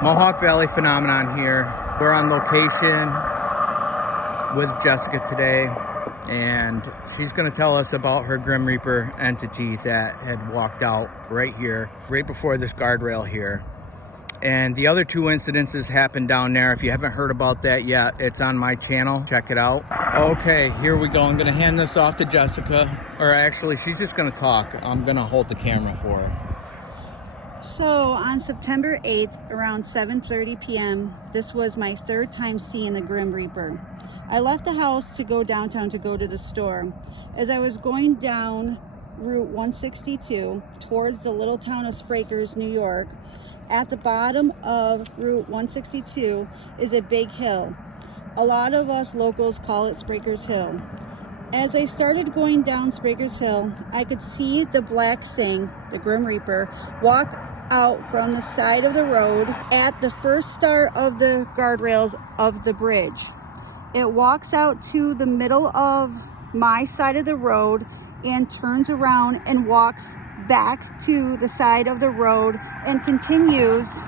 Mohawk Valley Phenomenon here. We're on location with Jessica today, and she's going to tell us about her Grim Reaper entity that had walked out right here, right before this guardrail here. And the other two incidences happened down there. If you haven't heard about that yet, it's on my channel. Check it out. Okay, here we go. I'm going to hand this off to Jessica. Or actually, she's just going to talk. I'm going to hold the camera for her. So on September 8th, around 7:30 p.m., this was my third time seeing the Grim Reaper. I left the house to go downtown to go to the store. As I was going down Route 162 towards the little town of Sprakers, New York, at the bottom of Route 162 is a big hill. A lot of us locals call it Sprakers Hill. As I started going down Sprakers Hill, I could see the black thing, the Grim Reaper, walk out from the side of the road at the first start of the guardrails of the bridge. It walks out to the middle of my side of the road and turns around and walks back to the side of the road and continues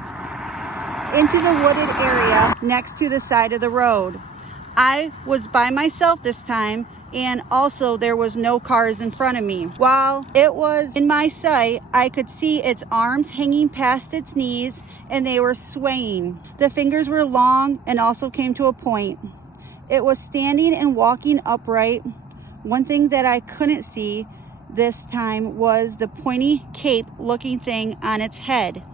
into the wooded area next to the side of the road. I was by myself this time, and also there was no cars in front of me. While it was in my sight, I could see its arms hanging past its knees and they were swaying. The fingers were long and also came to a point. It was standing and walking upright. One thing that I couldn't see this time was the pointy cape looking thing on its head.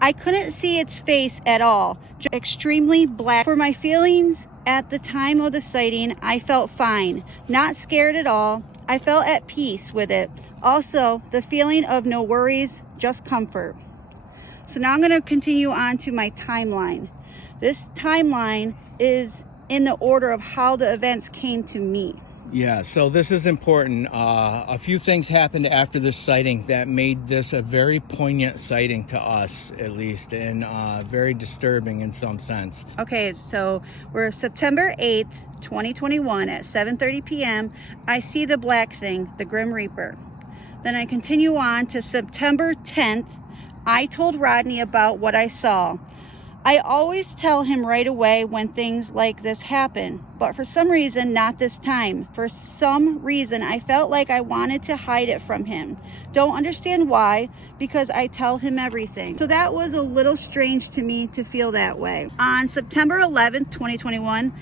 I couldn't see its face at all, just extremely black. For my feelings at the time of the sighting, I felt fine, not scared at all. I felt at peace with it. Also, the feeling of no worries, just comfort. So now I'm going to continue on to my timeline. This timeline is in the order of how the events came to me. Yeah, so this is important. A few things happened after this sighting that made this a very poignant sighting to us, at least, and very disturbing in some sense. Okay, so we're September 8th, 2021 at 7:30 p.m. I see the black thing, the Grim Reaper. Then I continue on to September 10th. I told Rodney about what I saw. I always tell him right away when things like this happen, but for some reason, not this time. For some reason, I felt like I wanted to hide it from him. Don't understand why, because I tell him everything. So that was a little strange to me to feel that way. On September 11th, 2021,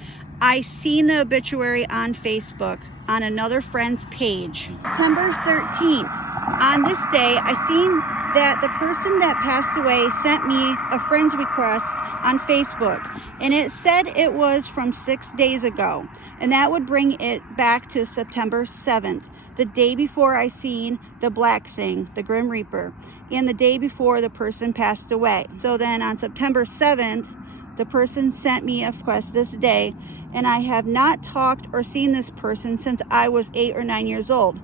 I seen the obituary on Facebook on another friend's page. September 13th, on this day, I seen that the person that passed away sent me a friend's request on Facebook, and it said it was from 6 days ago, and that would bring it back to September 7th, the day before I seen the black thing, the Grim Reaper, and the day before the person passed away. So then on September 7th, the person sent me a request this day, and I have not talked or seen this person since I was 8 or 9 years old.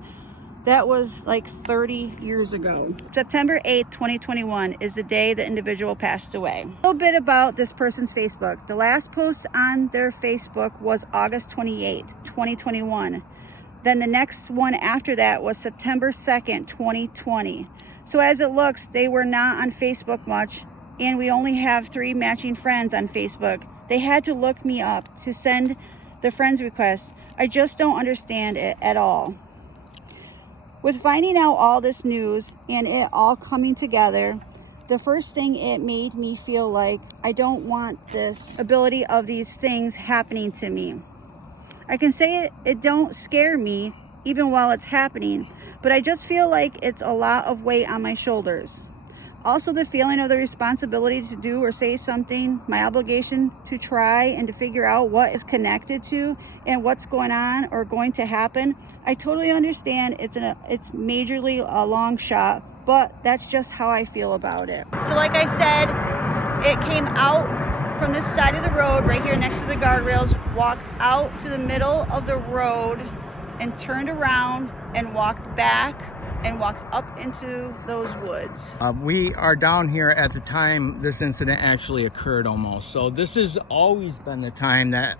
That was like 30 years ago. September 8th, 2021 is the day the individual passed away. A little bit about this person's Facebook. The last post on their Facebook was August 28th, 2021. Then the next one after that was September 2nd, 2020. So as it looks, they were not on Facebook much, and we only have 3 matching friends on Facebook. They had to look me up to send the friends request. I just don't understand it at all. With finding out all this news and it all coming together, the first thing it made me feel like I don't want this ability of these things happening to me. I can say it don't scare me even while it's happening, but I just feel like it's a lot of weight on my shoulders. Also, the feeling of the responsibility to do or say something, my obligation to try and to figure out what is connected to and what's going on or going to happen. I totally understand it's majorly a long shot, but that's just how I feel about it. So like I said, it came out from this side of the road right here next to the guardrails, walked out to the middle of the road and turned around and walked back and walked up into those woods. We are down here at the time this incident actually occurred almost. So this has always been the time that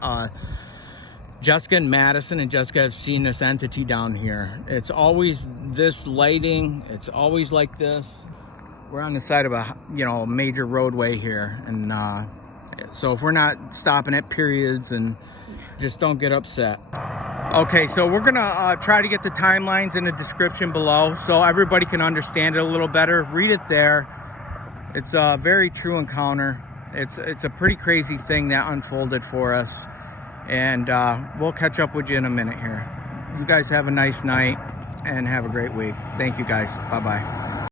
Jessica and Madison and Jessica have seen this entity down here. It's always this lighting. It's always like this. We're on the side of a, you know, major roadway here, and so if we're not stopping at periods, and just don't get upset. Okay, so we're gonna try to get the timelines in the description below so everybody can understand it a little better. Read it there. It's a very true encounter. It's a pretty crazy thing that unfolded for us, and we'll catch up with you in a minute here. You guys have a nice night and have a great week. Thank you guys. Bye-bye.